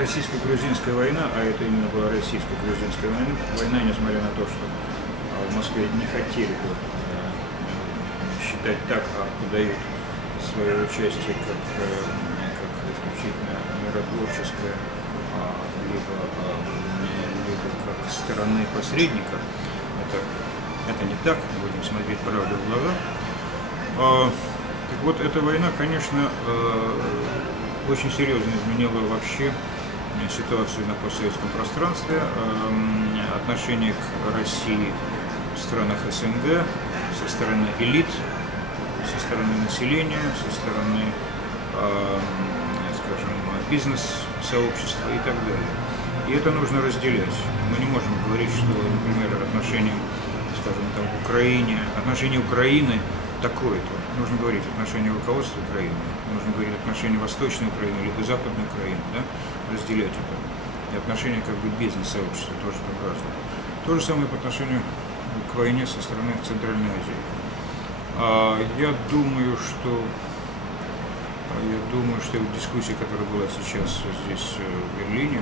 российско-грузинская война, а это именно была российско-грузинская война, несмотря на то, что в Москве не хотели считать так, а подают свое участие как исключительно миротворческое, либо как стороны посредника. Это не так, будем смотреть правду в глаза. Так вот, эта война, конечно, очень серьезно изменила вообще ситуацию на постсоветском пространстве, отношение к России в странах СНГ со стороны элит, со стороны населения, со стороны, скажем, бизнес-сообщества и так далее. И это нужно разделять. Мы не можем говорить, что, например, отношение, скажем, там, к Украине, отношение Украины такое-то. Нужно говорить отношение руководства Украины, нужно говорить отношение Восточной Украины либо Западной Украины, да? Разделять это. И отношение как бы бизнес-сообщества тоже там разное. То же самое по отношению к войне со стороны Центральной Азии. Я думаю, что дискуссия, которая была сейчас здесь, в Берлине,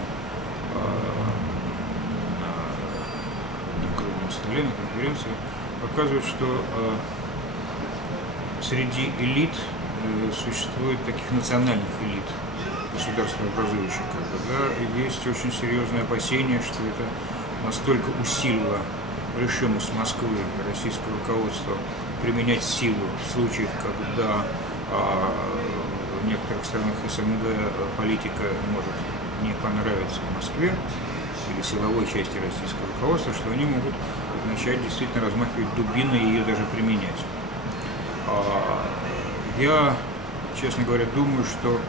на круглом столе, на конференции, показывает, что среди элит существует таких национальных элит, государствообразующих, да, и есть очень серьезное опасение, что это настолько усилило решимость Москвы, российского руководства применять силу в случаях, когда в некоторых странах СНГ политика может не понравиться Москве или силовой части российского руководства, что они могут начать действительно размахивать дубиной и ее даже применять. Я, честно говоря, думаю, что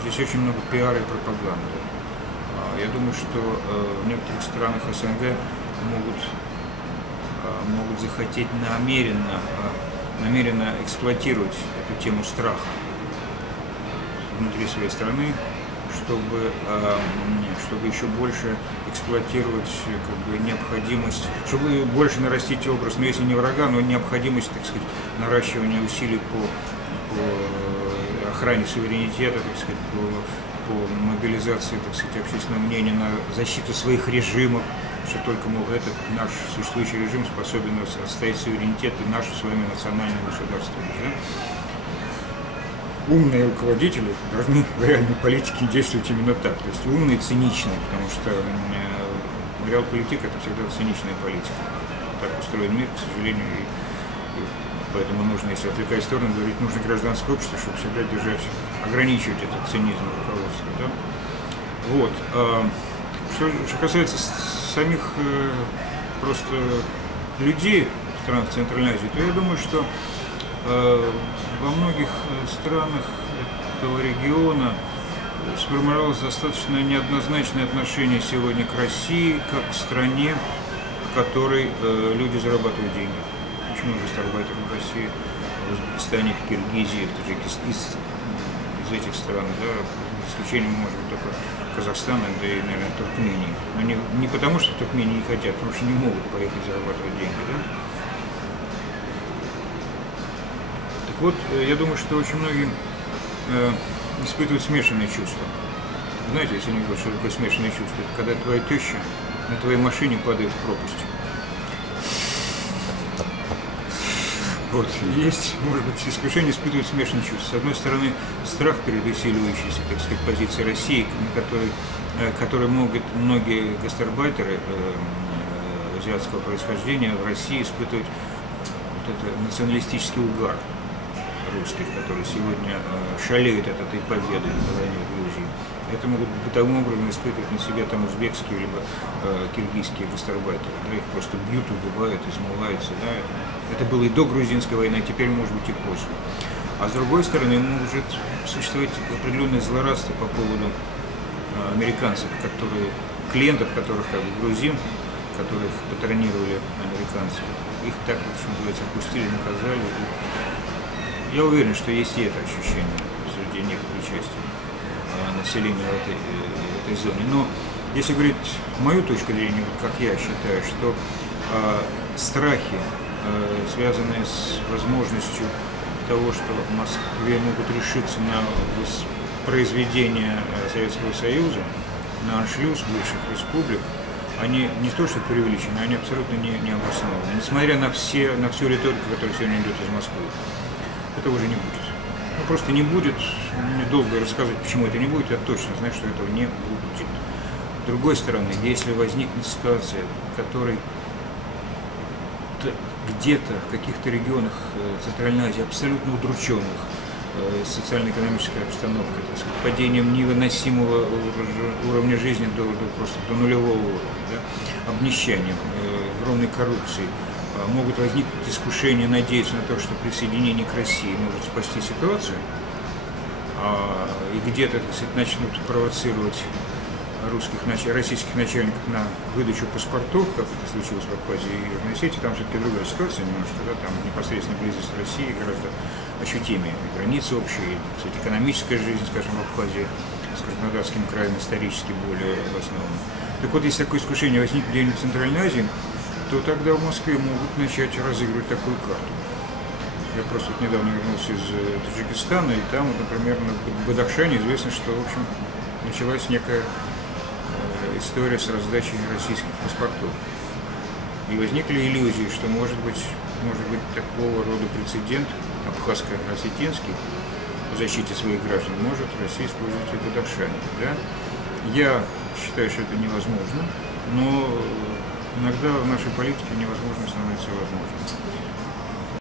здесь очень много пиара и пропаганды. Я думаю, что в некоторых странах СНГ могут захотеть намеренно эксплуатировать эту тему страха внутри своей страны, чтобы еще больше эксплуатировать как бы необходимость, чтобы больше нарастить образ, но если не врага, но необходимость, так сказать, наращивания усилий по охране суверенитета, так сказать, по мобилизации, так сказать, общественного мнения на защиту своих режимов, что только, мол, этот наш существующий режим способен отстоять суверенитет и наше с вами национальное государство. Да? Умные руководители должны в реальной политике действовать именно так, то есть умные, циничные, потому что реалполитика – это всегда циничная политика. Так устроен мир, к сожалению, и поэтому нужно, если отвлекать в сторону, говорить, нужно гражданское общество, чтобы всегда ограничивать этот цинизм руководства. Да? Вот. Что касается самих просто людей в странах Центральной Азии, то я думаю, что во многих странах этого региона сформировалось достаточно неоднозначное отношение сегодня к России, как к стране, в которой люди зарабатывают деньги. Очень много гастарбайтеров в России, в Узбекистане, в Киргизии, в Таджикистане, из этих стран, да, за исключением, может быть, только Казахстана, да и, наверное, Туркмении. Но не потому, что в Туркмении не хотят, потому что не могут поехать зарабатывать деньги, да. Вот, я думаю, что очень многие испытывают смешанные чувства. Знаете, если не говорят, что такое смешанные чувства, это когда твоя теща на твоей машине падает в пропасть. Вот, есть, может быть, искушение испытывать смешанные чувства. С одной стороны, страх перед усиливающейся, так сказать, позицией России, на которой могут многие гастарбайтеры азиатского происхождения в России испытывать вот это националистический угар русских, которые сегодня шалеют от этой победы на войне в Грузии. Это могут бытовым образом испытывать на себе там узбекские либо киргизские гастарбайтеры. Да, их просто бьют, убивают, измываются. Да. Это было и до грузинской войны, а теперь может быть и после. А с другой стороны, может существовать определенное злорадство по поводу американцев, клиентов которых как бы грузин, которых патронировали американцы. Их так вот, что называется, опустили, наказали. Я уверен, что есть и это ощущение среди некоторой части населения в этой зоне. Но если говорить мою точку зрения, вот как я считаю, что страхи, связанные с возможностью того, что в Москве могут решиться на произведения Советского Союза на аншлюз бывших республик, они не то что преувеличены, они абсолютно не обоснованы. Несмотря на всю риторику, которая сегодня идет из Москвы, этого уже не будет. Ну, просто не будет. Мне долго рассказывать, почему это не будет, я точно знаю, что этого не будет. С другой стороны, если возникнет ситуация, в которой где-то в каких-то регионах Центральной Азии, абсолютно удрученных социально-экономической обстановкой, так сказать, падением невыносимого уровня жизни просто до нулевого уровня, да, обнищанием, огромной коррупцией, могут возникнуть искушения надеяться на то, что присоединение к России может спасти ситуацию, и где-то, так сказать, начнут провоцировать российских начальников на выдачу паспортов, как это случилось в Абхазии и Южной Осетии. Там все-таки другая ситуация немножко, да, там непосредственно близость России гораздо ощутимее, границы общие, кстати, экономическая жизнь, скажем, в Абхазии с Краснодарским краем исторически более основана. Так вот, если такое искушение возникнет где-нибудь в Центральной Азии, то тогда в Москве могут начать разыгрывать такую карту. Я просто вот недавно вернулся из Таджикистана, и там, например, на Бадахшане известно, что, в общем, началась некая история с раздачей российских паспортов. И возникли иллюзии, что может быть такого рода прецедент, абхазско-осетинский, в защите своих граждан, может Россия использовать и Бадахшане. Да? Я считаю, что это невозможно, но иногда в нашей политике невозможно становится возможным.